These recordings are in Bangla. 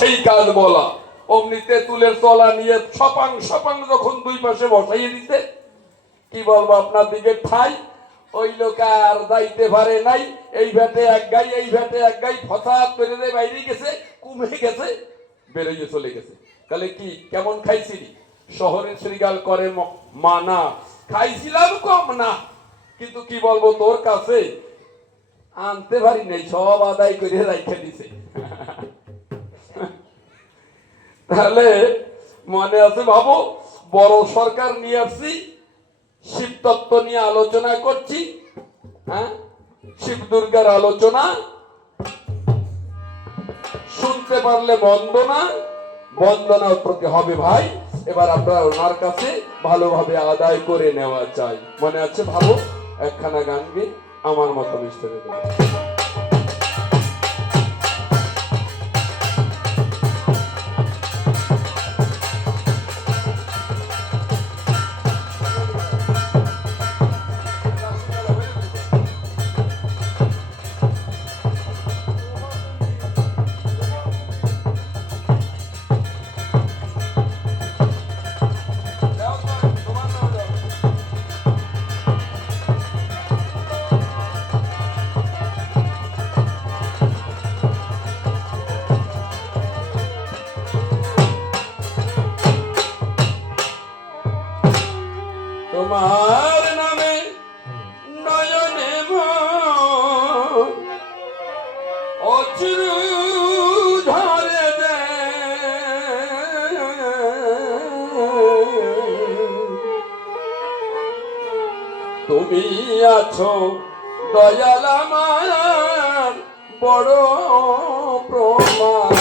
সেই কাজ বলা। অমনিতে তুলের তলা নিয়ে সপাং সপাং যখন দুই পাশে বসাইয়ে দিতে, কি বলবো আপনার দিকে ঠাই, ওই লোক আর যাইতে পারে নাই। এই ভেটে এক গাই, এই ভেটে এক গাই, ফসাদ করে দিয়ে বাইরে গেছে, কমে গেছে, বেরোয় চলে গেছে। তাহলে কি কেমন খাইছিলি? শহরের শ্রীগাল করে মানা, খাইছিলাম কম না, কিন্তু কি বলবো তোর কাছে আনতে পারি নাই, সব আদায় করে রাইখে দিছে। তাহলে মনে আছে ভাবো, বড় সরকার নিয়ে আসছি, শিব তত্ত্ব নিয়ে আলোচনা করছি, হ্যাঁ, শিব দুর্গার আলোচনা শুনতে পারলে বন্দনা, বন্দনার প্রতি হবে ভাই। এবার আমরা ওনার কাছে ভালোভাবে আদায় করে নেওয়া চাই। মনে আছে ভাবো, একখানা গান গে আমার মতো মিশতে দেবে। তোমার নামে নয়নে অশ্রু ঝরে দে, তুমি আছো দয়াল আমার বড় প্রমাণ।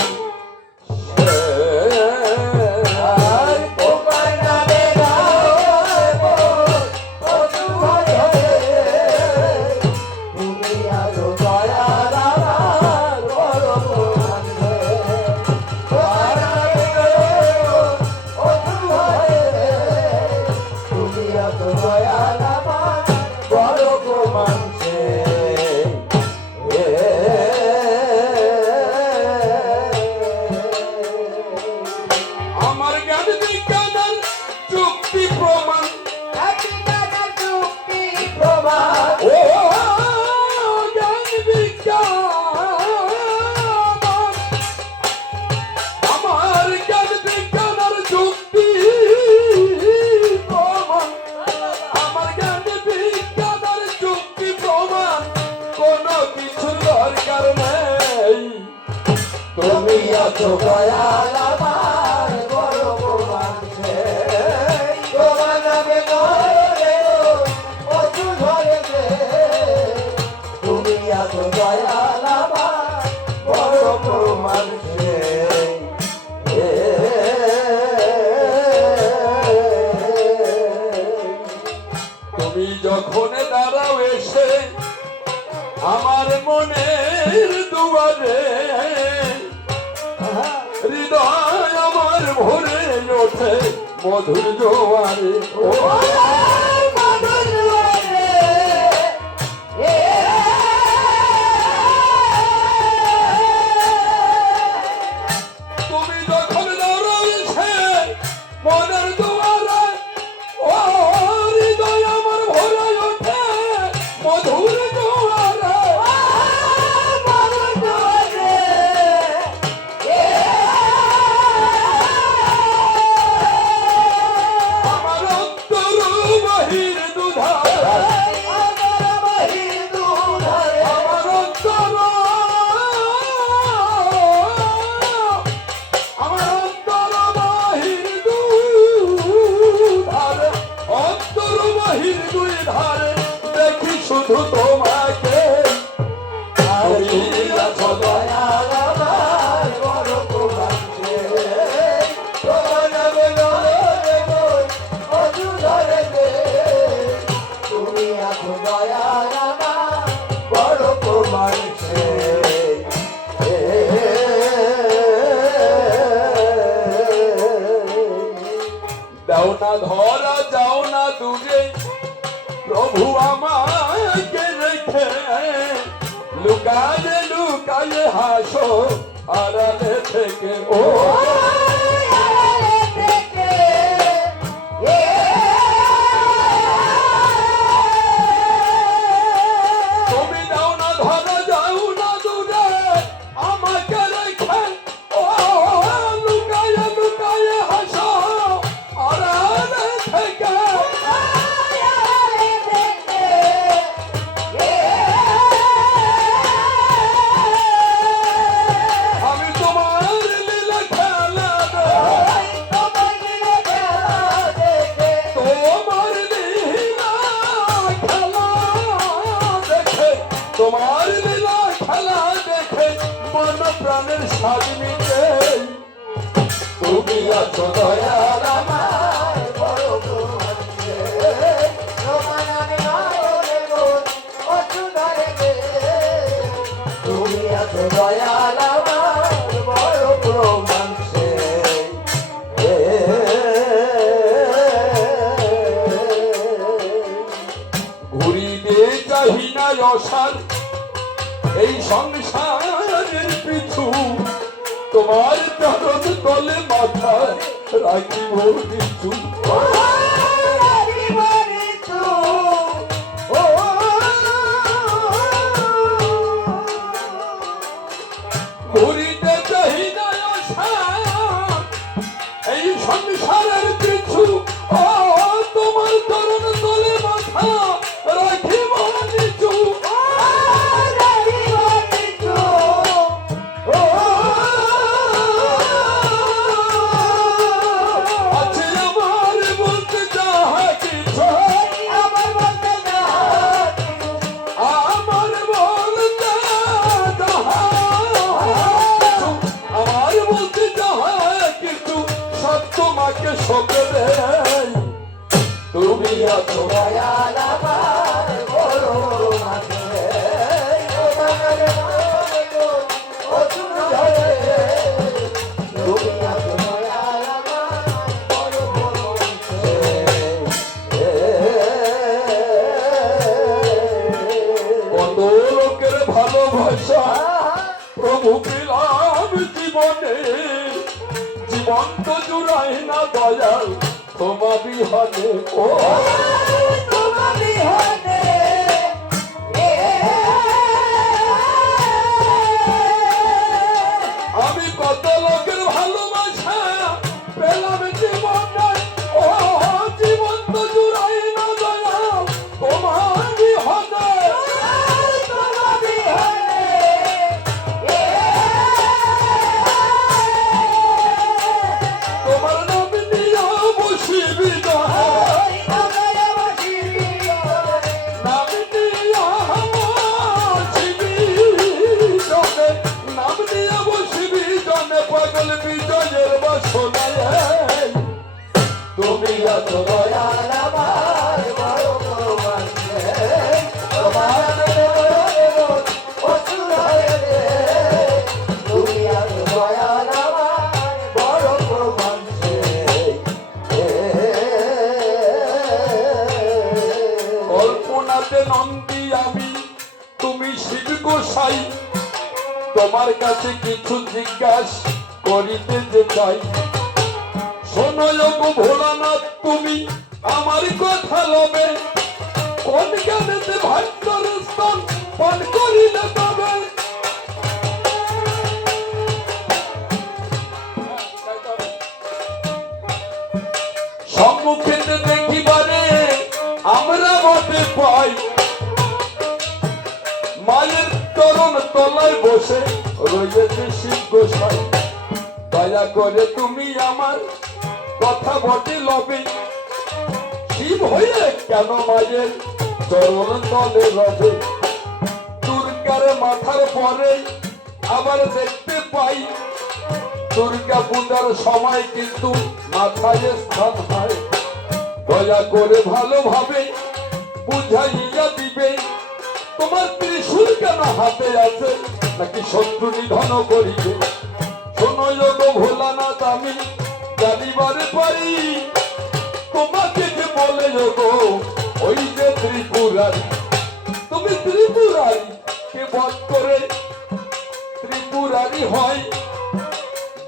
তুমি আছো দয়াল আমার বড় প্রমাণ, তোমার নামে অশ্রু ঝরে দে, তুমি আছো দয়াল আমার বড় প্রমাণ। তুমি যখন দাঁড়াও এসে আমার মনের দুয়ারে, হৃদয় আমার ভরে ওঠে মধুর জোয়ারে। তুমি যখন দাঁড়াও এসে মনের দুয়ারে, ও হৃদয় আমার ভরে ওঠে মধুর জোয়ারে। দেখি শুধু তোমাকে, তুমি আছো দয়াল আমার বড় প্রমাণ, তোমার নামে অশ্রু ঝরে দে, তুমি আছো দয়াল আমার বড় প্রমাণ। দাও না ধরা, যাও না দূরে, প্রভু আমাকে রেখে লুকায়ে লুকায়ে হাসো আড়ালে থেকে ও তুমি যাও না ধরো যাও না দূরে আমাকে রেখে ও লুকায়ে লুকায়ে হাসো আড়ালে থেকে আমি তোমার লীলা খেলা তোমার লীলা খেলা দেখে মন প্রাণের স্বাদ মিটে তুমি আছো দয়াল আমার বড় তুমি আছো দয়াল আমার বড় প্রমাণ সে ঘুরিতে চাহি না অসার এই সংসারের পিছু তোমার চরণ তলে মাথা রাখিব কিছু ঘুরিতে চাহি না আশার এই সংসারের পিছু ও তোমার চরণ তলে মাথা রাখিব নিচু তোমাকে সপে দেয় তুমি আছো দয়াল আমার বড় মাঝে তুমি আছো দয়াল আমার বড় কত লোকের ভালোবাসা প্রভু পেলাম জীবনে জীবন তো জুড়াই না দয়াল তোমা বিহনে ও তোমা বিহনে আমি কত লোকের ভালোবাসা পেলাম জীবনে ও জীবন তো জুড়াই না দয়াল তোমা বিহনে তোমা বিহনে তোমার নাম নিয়ে বসিবি নাম নিয়ে বসিবি জনে পাগল বিজয়ের বাসনায় তুমি আছো দয়াল আমার বড় প্রমাণে তোমার তুমি আছো দয়াল আমার বড় প্রমাণে কল্পনাতে নন্দী আমি তুমি শিব গোসাই তোমার কাছে কিছু জিজ্ঞাসা করিতে যে চাই শোনো গো ভোলানাথ তুমি আমার কথা লবে কোন জ্ঞানেতে ভাগ্যর স্তন পান করিলে তবে সম্মুখেতে দেখিবারে আমরা বটে পাই মায়ের চরণ তলায় বসে রয়েছে শিব গোসাই দয়া করে তুমি আমার কথা বটে লবে শিব হয়ে কেন মায়ের চরণ তলে রবে দুর্গার মাথার পরে আবার দেখতে পাই দুর্গা পূজার সময় কিন্তু মাথায় স্থান হয় দয়া করে ভালোভাবে বুঝাইয়া দিবে তোমার ত্রিশূল কেন হাতে আছে নাকি শত্রু নিধন করিবে শোনো গো ভোলানাথ আমি জানিবারে পারি তোমাকে যে বলে গো ওই যে ত্রিপুরারি তুমি ত্রিপুরারি কে বধ করে ত্রিপুরা ত্রিপুরারি হয়?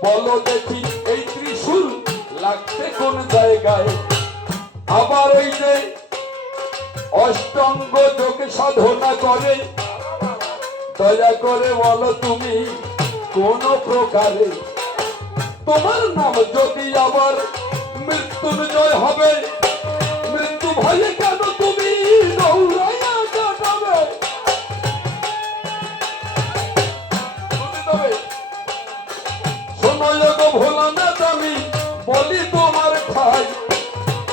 বলো দেখি এই ত্রিশূল লাগছে কোন জায়গায়? আবার ওই যে অষ্টাঙ্গ যোগ সাধনা করে, দয়া করে বলো তুমি কোন প্রকারে? তোমার নাম যদি আবার মৃত্যুঞ্জয় হবে, মৃত্যু ভয়ে কেন তুমি দৌড়াইয়া কাটাবে? শোনো গো ভোলানাথ, আমি বলি তোমার ঠাই,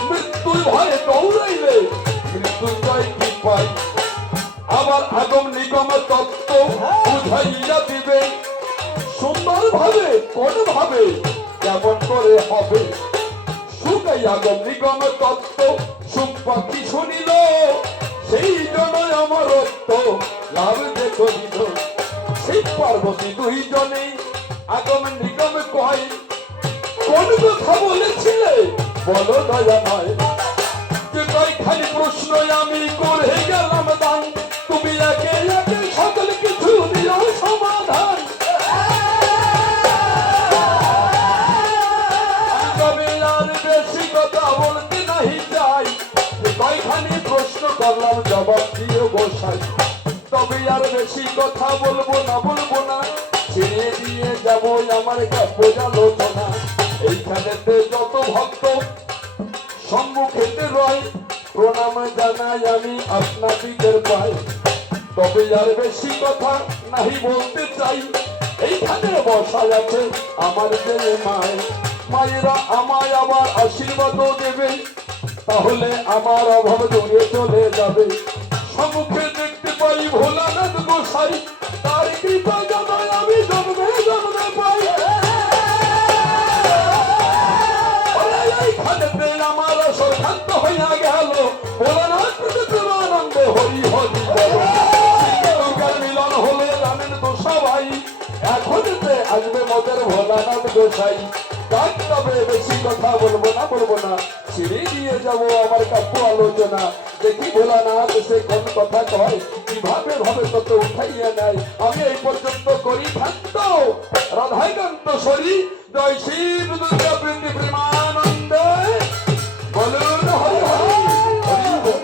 মৃত্যুর ভয়ে দৌড়াইলে মৃত্যুঞ্জয় কি পাই? আবার আগম নিগম তত্ত্ব বুঝাইয়া দিবে, সুন্দর ভাবে কোন ভাবে কেমন করে হবে? সুখাই আগম নিগম তত্ত্ব সুখ পাখি শুনিল, সেই জন্য আমার রক্ত লাভ যে করিল। শিব পার্বতী দুইজনেই আগম নিগম কয়, কোন কথা বলেছিলে বলো দয়া নয়? যে কয়খানি প্রশ্ন আমি করে গেলাম দান, তুমি একে একে সকল কিছু দিও সমাধান। তবে আর বেশি কথা বলতে নাহি চাই, যে কয়খানি প্রশ্ন করলাম জবাব দিও গোসাই। তবে আর বেশি কথা বলবো না, ছেড়ে দিয়ে যাবো আমার কাব্য আলোচনা। এইখানেতে যত ভক্ত সম্মুখেতে রয়, প্রণাম জানাই আমি আপনাদিগের পাই। তবে আর বেশি কথা নাহি বলতে চাই, এইখানে বসায় আছে আমার যে মায়। মায়েরা আমায় আবার আশীর্বাদ দেবে, তাহলে আমার অভাব দূরে চলে যাবে। সম্মুখে দেখতে পাই ভোলানাথ গোসাই, তার কৃপা জানাই আমি জন্মে জন্মে পাই। এইখানেতে আমার আসর শান্ত হইয়া গেল, ভোলানাথ আনন্দে হরি হরি বল। মিলন হলে জানেন তো সবাই, এখন আসবে মদের ভোলানাথ গোসাই। তাই তবে বেশি কথা বলবো না, ছেড়ে দিয়ে যাবো আমার কাব্য আলোচনা। দেখি ভোলানাথ সে কোন কথা কয়, কিভাবে ভাবে তত উঠাইয়া নেয়। আমি এই পর্যন্ত করি থাকত রাধাকান্ত সরি, জয় শিব দুর্গা বৃন্দি প্রেমানন্দে বলুন হরি হরি হরি বল।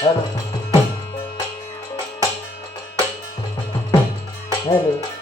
Hello hello